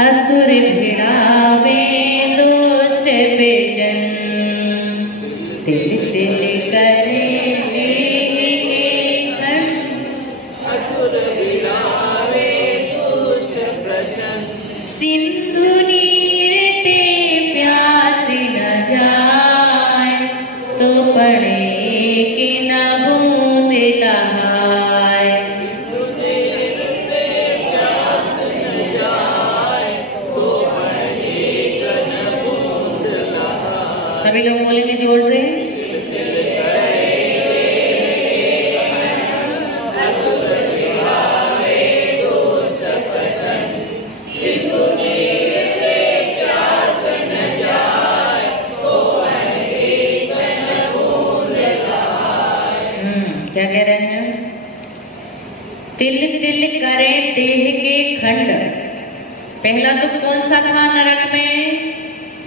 असुर भिड़ावे दोस्त बेजन, तिल तिल करे असुर भिड़ावे दुष्ट प्रजन। सिंधु नीर ते प्यास न जाए, तो पड़े कि न बूंद लहाए। सिंधु नीर ते प्यास न जाए, तो पड़े कि न बूंद लहाए। सभी लोग बोलेंगे जोर से। क्या कह रहे हैं? तिल तिल करे देह के खंड। पहला दुख कौन सा था नरक में?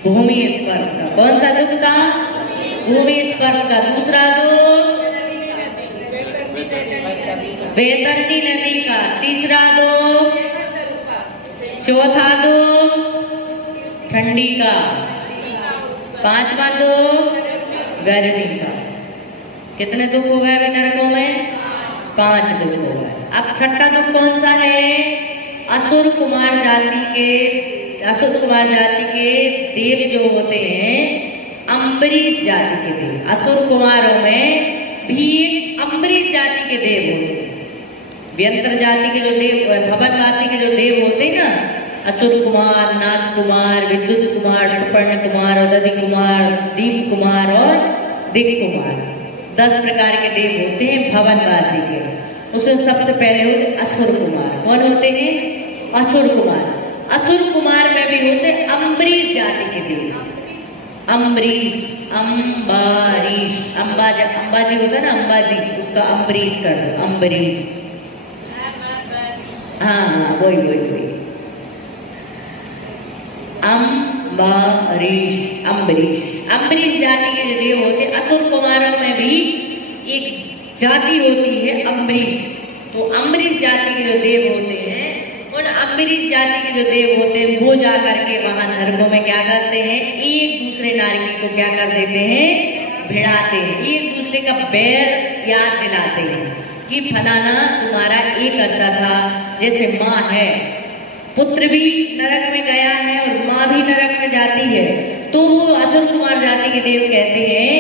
भूमि स्पर्श का। कौन सा दुख था? भूमि स्पर्श का। दूसरा दुख वैतरणी नदी का। तीसरा दुख, चौथा दुख ठंडी का। पांचवा दुख गर्मी का। कितने दुख हो गए अभी नरकों में? 5 दुख हो गए। अब छठा दुख कौन सा है? असुर कुमार जाति के देव जो होते हैं, अम्बरीश जाति के देव। असुर कुमारों में भी अम्बरीश जाति के देव होते हैं। व्यंतर जाति के जो देव, भवनवासी के जो देव होते हैं ना, असुर कुमार, नाग कुमार, विद्युत कुमार, सुपर्ण कुमार, उदधि कुमार, दीप कुमार और दिक कुमार, 10 प्रकार के देव होते हैं भवनवासी के। उसमें सबसे पहले होते असुर कुमार। कौन होते हैं? असुर कुमार। असुर कुमार में भी होते अम्बरीश जाति के देव। अम्बरीश, अम्बारीश, अंबाजी होता है ना, अंबाजी, उसका अम्बरीश कर दो, अम्बरीश। हाँ, वही अम्बरीश। अम्बरीश जाति के जो देव होते, असुर कुमारों में भी एक जाति होती है अम्बरीश। तो अम्बरीश जाति के जो देव होते हैं, उन अम्बरीश जाति के जो देव होते हैं, वो जा करके वहां नरकों में क्या करते हैं? एक दूसरे नारी को क्या कर देते हैं? भिड़ाते हैं। एक दूसरे का बैर याद दिलाते हैं कि फलाना तुम्हारा ये करता था। जैसे माँ है, पुत्र भी नरक में गया है और माँ भी नरक में जाती है, तो वो असुर कुमार जाति के देव कहते हैं,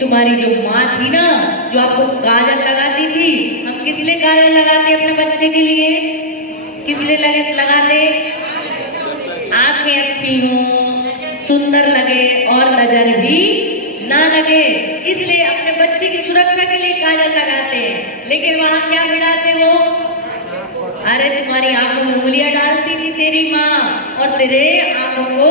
तुम्हारी जो माँ थी ना, जो आपको काजल लगाती थी, हम किस लिए काजल लगाते अपने बच्चे के लिए? किस लिए लगाते? आंखें अच्छी हो, सुंदर लगे और नजर भी ना लगे, इसलिए अपने बच्चे की सुरक्षा के लिए काजल लगाते हैं। लेकिन वहां क्या भिड़ाते वो? अरे तुम्हारी आंखों में उंगलियां डालती थी तेरी माँ, और तेरे आंखों को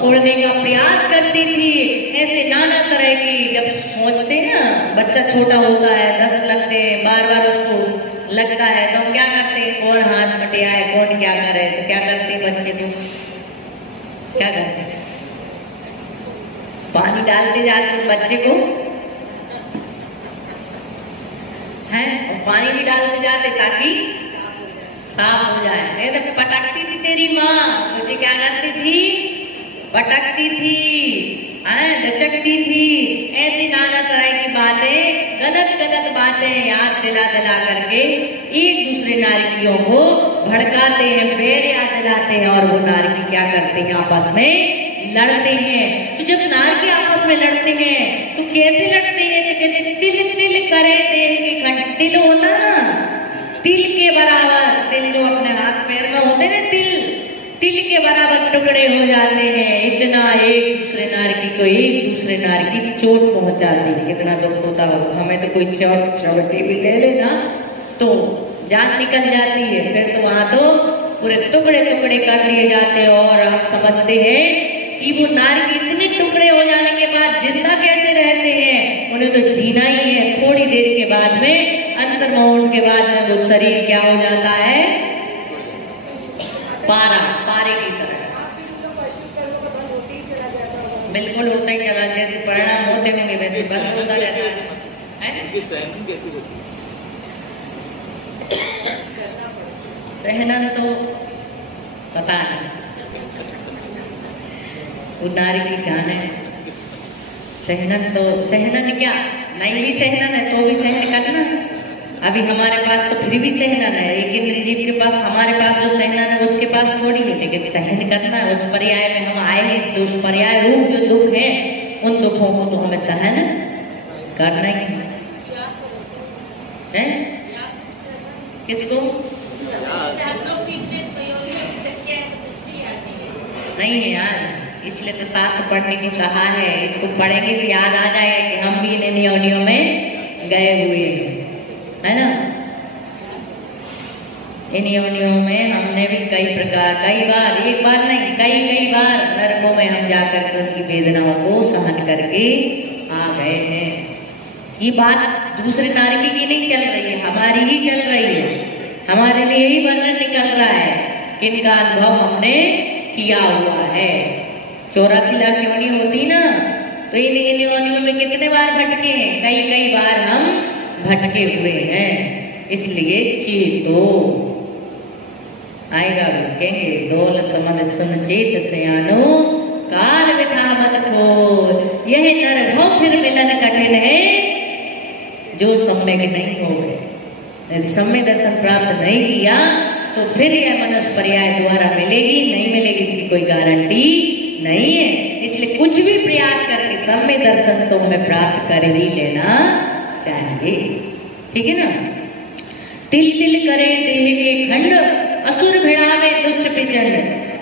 फोड़ने का प्रयास करती थी। ऐसे नाना तरह की, जब सोचते ना, बच्चा छोटा होता है, 10 लगते हैं, बार बार उसको लगता है, तो हम क्या करते हैं? कौन हाथ कटिया है, कौन क्या करे, तो क्या करते हैं? बच्चे को क्या करते हैं? पानी डालते जाते हैं बच्चे को, है, और पानी भी डालते जाते ताकि साफ हो जाए। नहीं तो पटकती थी तेरी माँ, तुझे क्या करती थी? पटकती थी, दचकती थी। ऐसी नाना तरह की बातें, गलत बातें याद दिला करके एक दूसरे नारियों को भड़काते हैं, बैर याद दिलाते हैं, और वो नारी क्या करते हैं? आपस में लड़ते हैं। तो जब नारी आपस में लड़ते हैं तो कैसे लड़ते हैं? तो कहते तिल तिल करे देह के खंड। तिल होता ना, तिल के बराबर, तिल जो अपने हाथ पैर में होते ना, तिल के बराबर टुकड़े हो जाते हैं। इतना एक दूसरे नारी को, एक दूसरे नारी की चोट पहुंचाती है। कितना दुख होता हो। हमें तो कोई चोटी भी ले लेना तो जान निकल जाती है, फिर तो वहां तो पूरे टुकड़े कर दिए जाते हैं। और हम समझते हैं कि वो नारी इतने टुकड़े हो जाने के बाद जिंदा कैसे रहते हैं? उन्हें तो जीना ही है। थोड़ी देर के बाद में, अंतर मोड़ के बाद में, वो शरीर क्या हो जाता है? पारे की तरह बिल्कुल होता ही चला। जैसे परिणाम होते होंगे वैसे बंद होता रहता है। सहनन तो पता नहीं, वो नारी की शान है। सहनन तो सहनन क्या, नहीं भी सहनन है तो भी सहन करना। अभी हमारे पास तो फिर भी सहनन है, लेकिन जीव के पास, हमारे पास जो सहनन है उसके पास थोड़ी है, लेकिन सहन करना है। उस पर्याय में हम आए हैं, इसलिए उस पर्याय रूप जो दुख है उन दुखों को तो हमें सहन करना ही है। किसको नहीं है याद, इसलिए तो शास्त्र पढ़ने को कहा है। इसको पढ़ेंगे तो याद आ जाएगा कि हम भी इन योनियों में गए हुए हैं, है ना। इन योनियों में हमने भी कई प्रकार, कई बार, एक बार नहीं, कई बार नरकों में हम जाकर के उनकी वेदनाओं को सहन करके आ गए हैं। ये बात दूसरे नारकी की नहीं चल रही है, हमारी ही चल रही है। हमारे लिए ही वर्णन निकल रहा है कि इनका अनुभव हमने किया हुआ है। 84 लाख योनि होती ना, तो इन योनियों में कितने बार भटके हैं, कई बार हम भटके हुए हैं। इसलिए चेतो आएगा, कहेंगे दौल समझ सुन चेत सयानो, काल विधा मत खोल, यह नर भव फिर मिलन कठिन है, जो सम्यक नहीं हो गए। यदि सम्यक दर्शन प्राप्त नहीं किया तो फिर यह मनुष्य पर्याय द्वारा मिलेगी, नहीं मिलेगी इसकी कोई गारंटी नहीं है। इसलिए कुछ भी प्रयास करके सम्यक दर्शन तो हमें प्राप्त कर ही लेना चाहिए, ठीक है ना। तिल तिल करे देह के खंड, असुर भिड़ावे दुष्ट प्रचंड।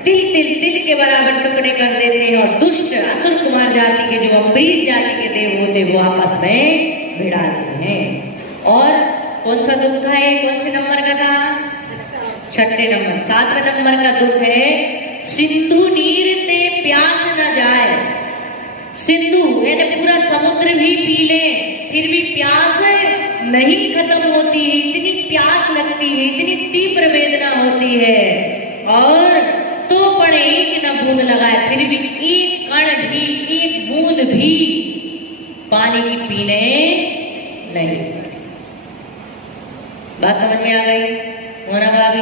तिल के बराबर टुकड़े कर देते हैं और दुष्ट असुर कुमार जाति के, जो अम्बरीश जाति के देव होते, वो आपस में भिड़ाते हैं। और कौन सा दुख था ये, कौन से नंबर का था, 6ठे नंबर। 7वें नंबर का दुख है सिंधु नीर ते प्यास न जाए। सिंधु यानी पूरा समुद्र भी पी ले फिर भी प्यास नहीं खत्म होती है, इतनी प्यास लगती है, इतनी तीव्र वेदना होती है। और तो पड़े एक न बूंद लगाए, फिर भी एक कण भी, एक बूंद भी पानी की पीने नहीं। बात समझ में आ गई मोना भाभी,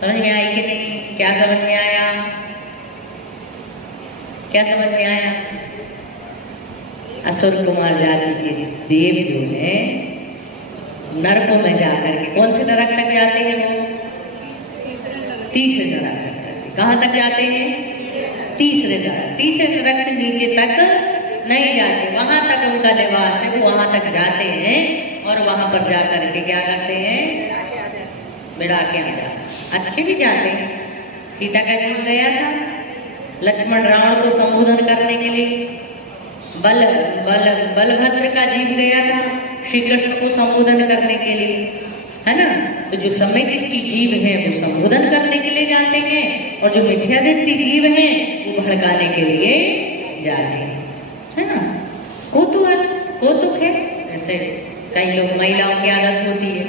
समझ में आई कि नहीं? क्या समझ में आया, क्या समझ में आया? असुर कुमार जाति के देव जो है नरकों में जाकर के, कौन से नरक तक जाते हैं वो? तीसरे नरक तक जाते। कहाँ तक जाते हैं? तीसरे नरक। तीसरे नरक से नीचे तक नहीं जाते, वहां तक उनका निवास है, वो वहां तक जाते हैं और वहां पर जाकर के क्या करते हैं? बिड़ा के आ जाते। अच्छे भी जाते हैं। सीता का जीवन गया था, लक्ष्मण रावण को संबोधन करने के लिए, बलभद्र का जीव गया था श्री कृष्ण को संबोधन करने के लिए, है ना। तो जो समय दृष्टि जीव हैं वो संबोधन करने के लिए जाते हैं और जो मिथ्या दृष्टि जीव हैं वो भड़काने के लिए जाते हैं, है ना। कौतुक है। जैसे कई लोग, महिलाओं की आदत होती है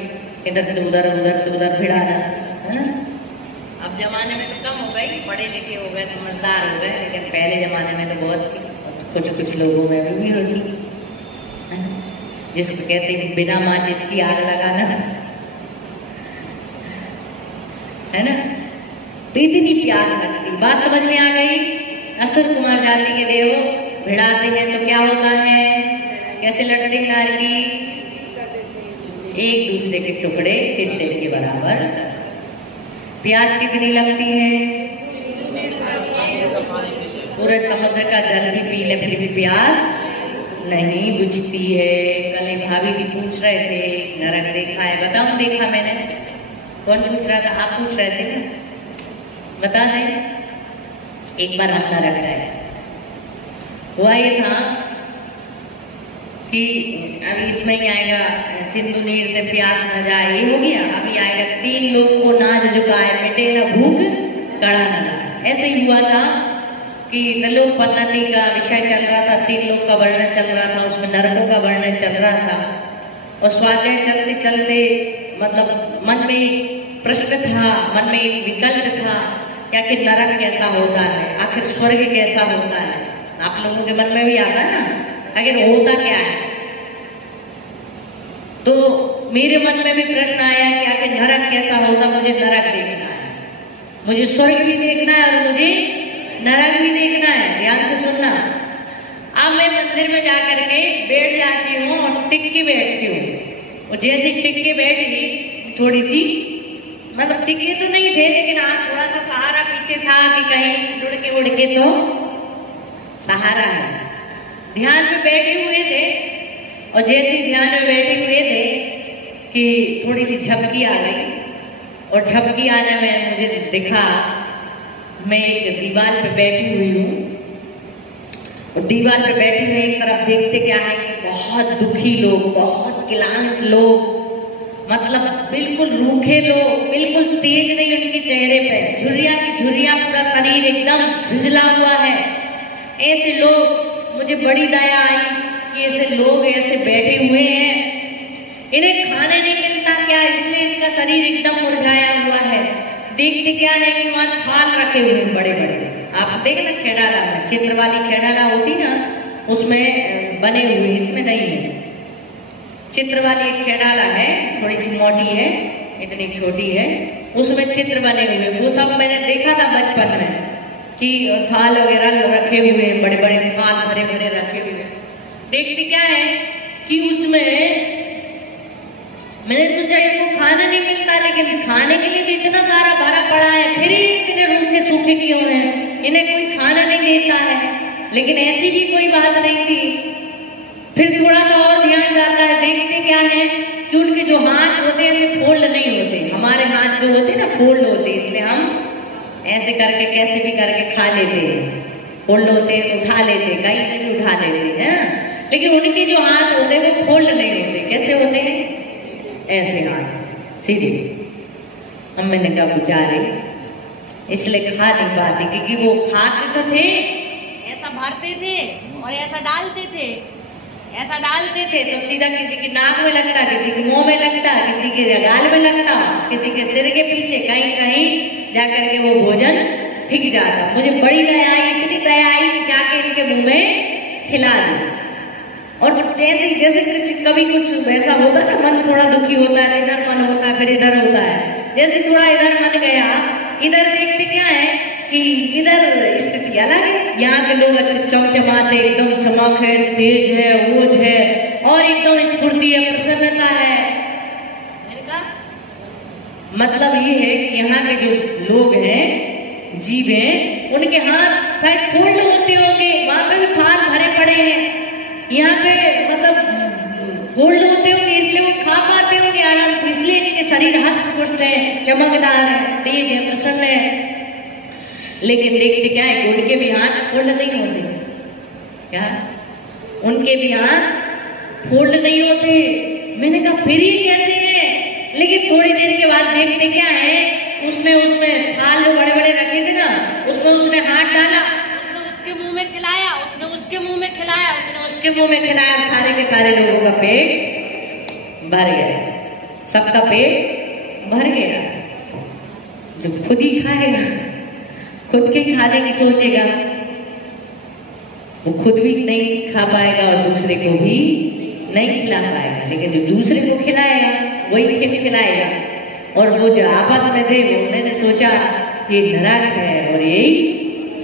इधर से उधर, उधर से उधर भिड़ाना, है ना। अब जमाने में तो कम हो गई, पढ़े लिखे हो गए, समझदार हो गए, लेकिन पहले जमाने में तो बहुत थी। कुछ लोगों में भी होती, जिसको कहते हैं बिना माचिस की आग लगाना, है ना। तो इतनी प्यास लगती। बात समझ में आ गई? असुर कुमार जाति के देव भिड़ाते हैं तो क्या होता है? कैसे लड़ते हैं नारकी? एक दूसरे के टुकड़े तिल के बराबर। प्यास कितनी लगती है? पूरे समुद्र का जल भी पी ले फिर भी प्यास नहीं बुझती है। कल भाभी जी पूछ रहे थे नरक देखा है? बताऊं देखा मैंने? कौन पूछ रहा था? आप पूछ रहे थे ना, बता दें। एक बार हम नरक गए, हुआ ये था कि अभी इसमें ही आएगा सिंधु नीर से प्यास न जाए, ये हो गया। अभी आएगा 3 लोग को नाज झुकाए, मिटे न भूख कड़ा न लाए। ऐसे ही हुआ था कि त्रिलोक पन्नति का विषय चल रहा था, 3 लोग का वर्णन चल रहा था, उसमें नरकों का वर्णन चल रहा था। और स्वाध्याय चलते चलते मतलब मन में प्रश्न था, मन में एक विकल्प था क्या कि नरक कैसा होता है, आखिर स्वर्ग कैसा होता है। आप लोगों के मन में भी आता है ना, अगर होता क्या है। तो मेरे मन में भी प्रश्न आया कि आखिर नरक कैसा होगा। मुझे नरक देखना है, मुझे स्वर्ग भी देखना है और मुझे नरक भी देखना है। ध्यान से सुनना। अब मैं मंदिर में जाकर के बैठ जाती हूँ और टिक के बैठती हूँ। और जैसे टिक के बैठी, थोड़ी सी मतलब टिके तो नहीं थे, लेकिन आज थोड़ा सा सहारा पीछे था कि कहीं उड़ के तो सहारा है। ध्यान में बैठे हुए थे और जैसे ध्यान में बैठे हुए थे कि थोड़ी सी झपकी आ गई और झपकी आने में मुझे दिखा मैं एक दीवार पे बैठी हुई हूँ। और दीवार पे बैठी हुई एक तरफ देखते क्या है कि बहुत दुखी लोग, बहुत क्लांत लोग, मतलब बिल्कुल रूखे लोग, बिल्कुल तेज नहीं उनके चेहरे पे, झुर्रियां की झुर्रियां, पूरा शरीर एकदम झुंझला हुआ है। ऐसे लोग, मुझे बड़ी दया आई कि ऐसे लोग ऐसे बैठे हुए हैं, इन्हें खाने नहीं मिलता क्या, इसलिए इनका शरीर एकदम मुरझाया हुआ है। देखते क्या है कि वहां थाल रखे हुए हैं बड़े बड़े। आप देखना छेड़ाला में, चित्र वाली छेड़ाला होती ना, उसमें बने हुए, इसमें नहीं है। चित्र वाली एक छेड़ाला है, थोड़ी सी मोटी है, इतनी छोटी है, उसमें चित्र बने हुए। वो सब मैंने देखा था बचपन में कि थाल वगैरह रखे हुए, बड़े बड़े थाल भरे भरे रखे हुए। देखते क्या है कि उसमें मैंने सोचा इनको खाना नहीं मिलता, लेकिन खाने के लिए तो इतना सारा भरा पड़ा है, फिर ही इतने रूखे सूखे क्यों हैं, इन्हें कोई खाना नहीं देता है। लेकिन ऐसी भी कोई बात नहीं थी। फिर थोड़ा सा और ध्यान जाता है, देखते क्या है कि उनके जो हाथ होते हैं ऐसे फोल्ड नहीं होते। हमारे हाथ जो होते हैं ना फोल्ड होते, इसलिए हम ऐसे करके कैसे भी करके खा लेते हैं। फोल्ड होते हैं तो उठा लेते, कहीं से भी उठा लेते हैं। लेकिन उनके जो हाथ होते हैं वो फोल्ड नहीं होते। कैसे होते हैं? ऐसे हाथ सीधे। हम मैंने कहा बेचारे इसलिए खा नहीं पाते, क्योंकि वो खाते तो थे, ऐसा भरते थे और ऐसा डालते थे, ऐसा डालते थे तो सीधा किसी की नाक में लगता, किसी के मुंह में लगता, किसी के गाल में लगता, किसी के सिर के पीछे, कहीं कहीं जाकर के वो भोजन फिक जाता। मुझे बड़ी दया आई, इतनी दया आई कि जाके इनके मुंह में खिला दी। और जैसे कभी कुछ वैसा होता ना, मन थोड़ा दुखी होता है, इधर मन होता है, फिर इधर होता है। जैसे थोड़ा इधर मन गया, इधर देखते क्या है कि इधर स्थिति अलग है। यहाँ के लोग अच्छे चमचमाते, एकदम चमक है, तेज है, ओज है और एकदम स्फूर्ति है, प्रसन्नता है। मतलब ये है कि यहाँ के जो लोग हैं, जीव हैं, उनके हाथ शायद फोल्ड होते होंगे, वहां पे भी थाल भरे पड़े हैं, यहाँ पे मतलब फोल्ड होते होंगे, इसलिए वो खा पाते होंगे आराम से, इसलिए इनके शरीर हस्त पुष्ट है, चमकदार है, तेज है, प्रसन्न है। लेकिन देखते क्या है, उनके भी हाथ फोल्ड नहीं होते। क्या? उनके भी हाथ फोल्ड नहीं होते। मैंने कहा फिर ये कैसे है? लेकिन थोड़ी देर के बाद देखते क्या है, उसमें थाल जो बड़े बड़े रखे थे ना, उसमें उसने हाथ डाला, उसने उसके मुंह में खिलाया, उसने उसके मुंह में खिलाया, उसने उसके मुंह में खिलाया। सारे के सारे लोगों का पेट भर गया, सबका पेट भर गया। जो खुद ही खाएगा, खुद के खाने की सोचेगा, वो खुद भी नहीं खा पाएगा और दूसरे को भी नहीं खिला पाएगा। लेकिन जो दूसरे को खिलाएगा वही खिलाएगा। और वो जो आपस में थे, उन्होंने सोचा ये नरक है और यही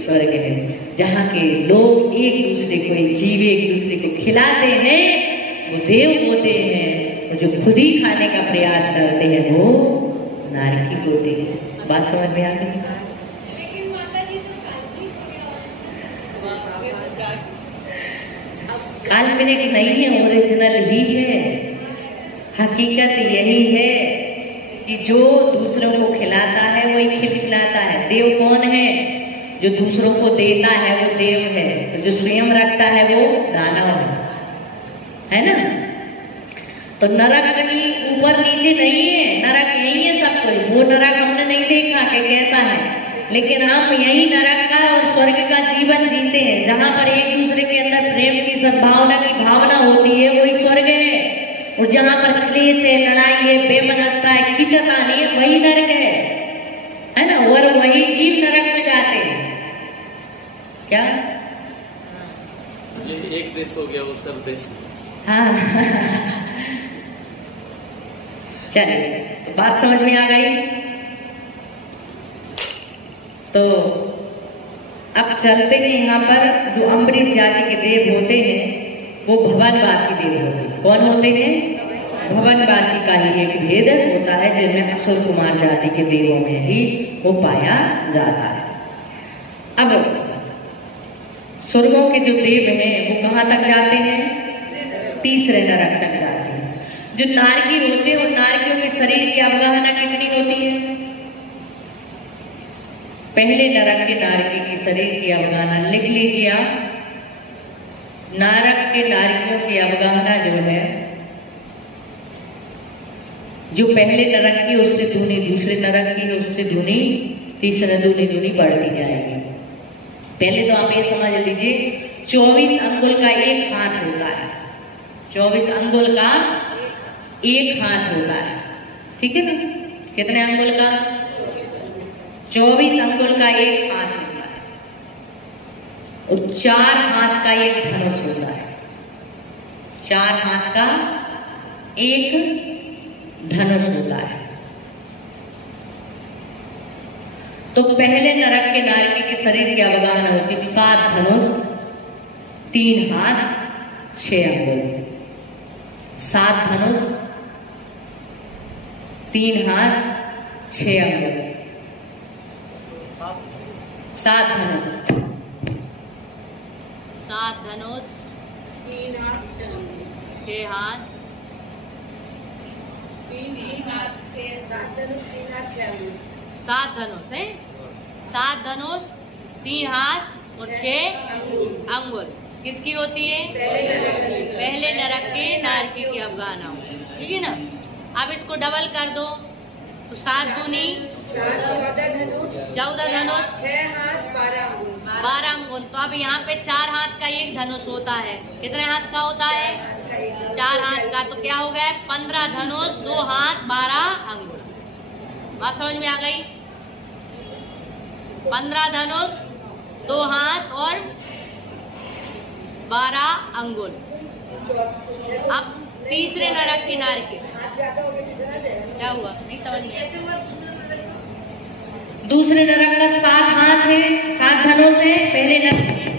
स्वर्ग है, जहाँ के लोग एक दूसरे को, जीव एक दूसरे को खिलाते हैं, वो देव होते हैं, और जो खुद ही खाने का प्रयास करते हैं वो नारकी होते हैं। बात समझ में आ गई? काल्पनिक नहीं है, ओरिजिनल ही है। हकीकत यही है कि जो दूसरों को खिलाता है वही खिलाता है। देव कौन है? जो दूसरों को देता है वो देव है, तो जो स्वयं रखता है वो दानव है ना। तो नरक कहीं ऊपर नीचे नहीं है, नरक यही है सब कोई। वो नरक हमने नहीं देखा कि कैसा है, लेकिन हम यही नरक का और स्वर्ग का जीवन जीते हैं, जहाँ पर एक दूसरे के अंदर प्रेम की, सद्भावना की भावना होती है, वही स्वर्ग है। और जहाँ पर क्लेश है, लड़ाई है, बेमनस्ता है, खिंचतानी है, वही नरक है ना। और वही जीव नरक में जाते हैं। क्या ये एक देश हो गया, वो सब देश। हाँ चलिए, तो बात समझ में आ गई। तो अब चलते हैं यहाँ पर। जो अम्बरीश जाति के देव होते हैं वो भवनवासी देव होते हैं। कौन होते हैं? भवनवासी का ही एक भेद होता है, जिनमें असुर कुमार जाति के देवों में ही वो पाया जाता है। अब स्वर्गों के जो देव हैं वो कहाँ तक जाते हैं? तीसरे नरक तक जाते हैं। जो नारकी होते हैं, उन नारकियों के शरीर की अवगाहना कितनी होती है? पहले नरक के नारकी की शरीर की अवगाहना लिख लीजिए आप। नारक के नारकियों की अवगाहना जो है, जो पहले नरक की उससे दूनी दूसरे नरक की, उससे दूनी तीसरे, दूनी दूनी बढ़ती जाएगी। पहले तो आप ये समझ लीजिए 24 अंगुल का एक हाथ होता है। 24 अंगुल का एक हाथ होता है, ठीक है ना? कितने अंगुल का? 24 अंगुल का एक हाथ होता है और 4 हाथ का एक धनुष होता है। 4 हाथ का एक धनुष होता है। तो पहले नरक के नारकी के शरीर की अवगाहना होती 7 धनुष 3 हाथ 6 अंगुल। 7 धनुष 3 हाथ 6 अंगुल। 7 धनुष 3 हाथ 6 हाथ 3 हाथ 6 7 धनुष 3 हाथ 6 अंगुल। 7 धनुष है, 7 धनुष 3 हाथ और 6 अंगुल। किसकी होती है? पहले नरक के नारकी की अवगाहना होती है, ठीक है ना? अब इसको डबल कर दो तो 7 दूनी 14 धनुष 6 हाथ 12 अंगुल। तो अब यहाँ पे 4 हाथ का एक धनुष होता है। कितने हाथ का होता है? 4 हाथ का। तो क्या हो गया? 15 धनुष 2 हाथ 12 अंगुल। बात समझ में आ गई? 15 धनुष 2 हाथ और 12 अंगुल। अब तीसरे नरक की नारकी क्या हुआ? नहीं समझ गया। दूसरे नरक का 7 हाथ है, 7 धनुष है। पहले नरक